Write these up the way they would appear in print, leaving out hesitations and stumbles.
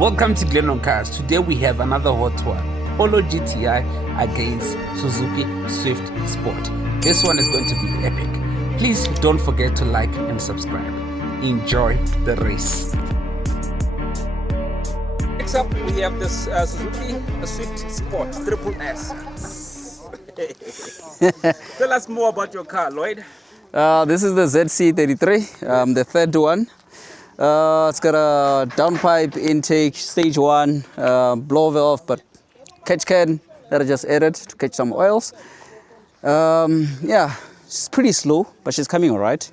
Welcome to Glen on Cars. Today we have another hot one. Polo GTI against Suzuki Swift Sport. This one is going to be epic. Please don't forget to like and subscribe. Enjoy the race. Next up we have this Suzuki Swift Sport Triple S. Tell us more about your car, Lloyd. This is the ZC33, the third one. It's got a downpipe intake, stage 1, blow valve, but catch can that I just added to catch some oils. Yeah, she's pretty slow, but she's coming all right.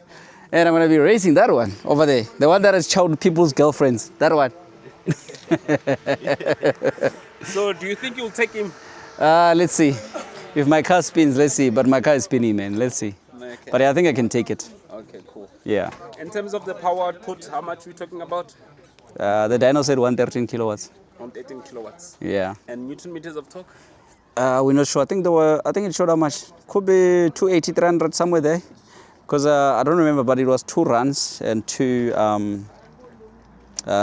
And I'm going to be racing that one over there, the one that has chowed people's girlfriends, that one. So do you think you'll take him? Let's see. If my car spins, let's see. But my car is spinning, man. Let's see. Okay. But I think I can take it. Okay, cool. Yeah. In terms of the power output, how much are we talking about? The dyno said 113 kilowatts. 118 kilowatts. Yeah. And Newton meters of torque? We're not sure. I think it showed how much. Could be 280, 300, somewhere there. Because I don't remember, but it was 2 runs and 2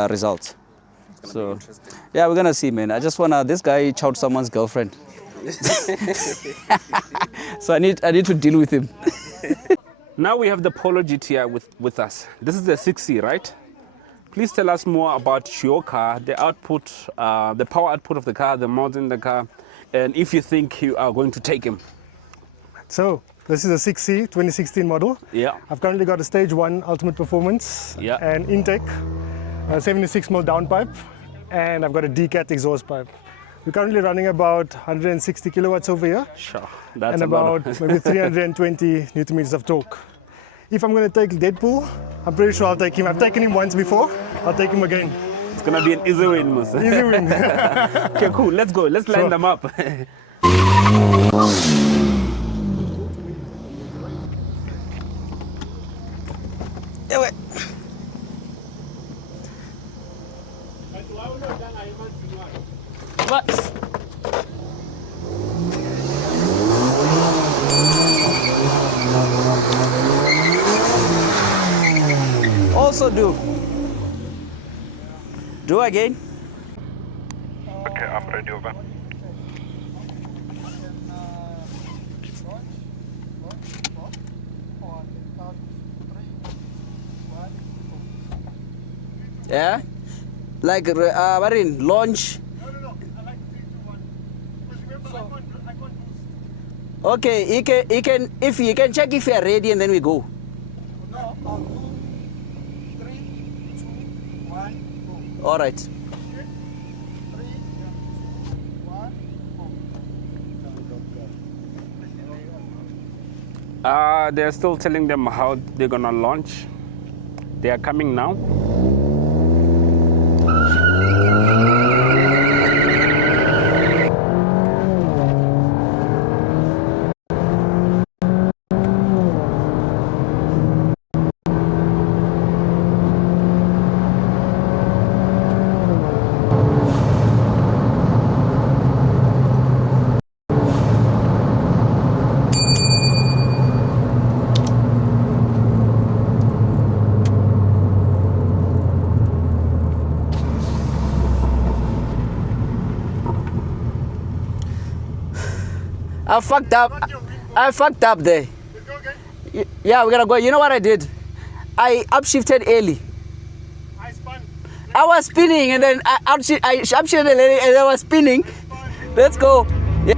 results. It's gonna be interesting. Yeah, we're gonna see, man. I just wanna. This guy chowed someone's girlfriend. So I need to deal with him. Now we have the Polo GTI with us. This is the 6C, right? Please tell us more about your car, the output, the power output of the car, the mods in the car, and if you think you are going to take him. So, this is a 6C 2016 model. Yeah. I've currently got a stage 1 ultimate performance Yeah. and intake, a 76mm downpipe, and I've got a D-cat exhaust pipe. We're currently running about 160 kilowatts over here. Sure. That's and a lot about maybe 320 newton meters of torque. If I'm going to take Deadpool, I'm pretty sure I'll take him. I've taken him once before. I'll take him again. It's going to be an easy win, Musa. Easy win. Okay, cool. Let's go. Let's line them up. What? Also do again. Okay, I'm ready, over. Yeah, like Marin launch. Okay, he can if you can check if you are ready and then we go. No, I'll do 3, 2, 1, go. All right. 3, 2, 1, go. They're still telling them how they're gonna launch. They are coming now. I fucked up there. Yeah, we're gonna go. You know what I did? I upshifted early. I spun. I was spinning and then I upshifted early and I was spinning. Let's go. Yeah.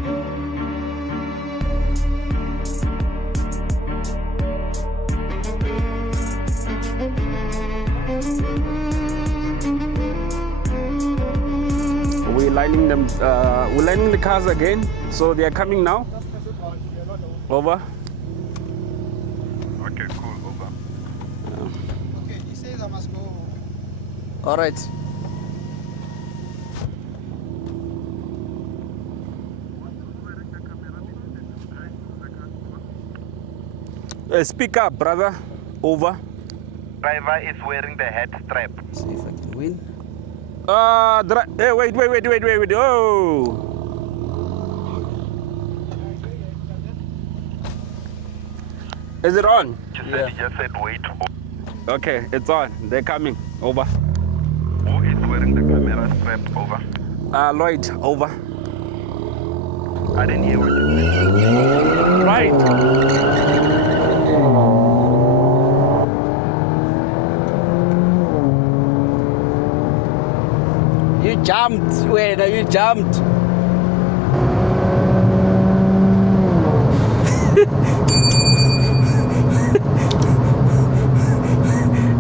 We're lining them. We're lining the cars again, so they are coming now. Over. Okay, cool, over. Okay, he says I must go. All right. Speak up, brother. Over. Driver is wearing the head strap. See if I can win. Hey, wait. Oh. Is it on? She said, he just said wait. Okay, it's on. They're coming. Over. Who is wearing the camera? strap, over. Lloyd, over. I didn't hear what you said. Right. You jumped. Wait, you jumped.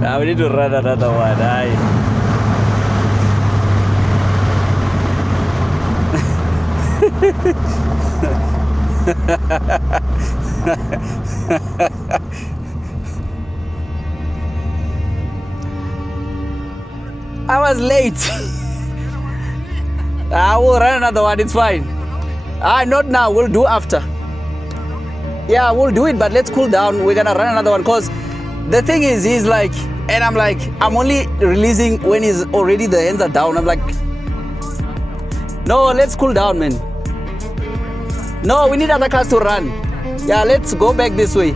Now we need to run another one. Aye. I was late. I will run another one, it's fine. Not now, we'll do after. Yeah, we'll do it, but let's cool down. We're gonna run another one because the thing is, he's like, and I'm like, I'm only releasing when he's already, the hands are down. I'm like, no, let's cool down, man. No, we need other cars to run. Yeah, let's go back this way.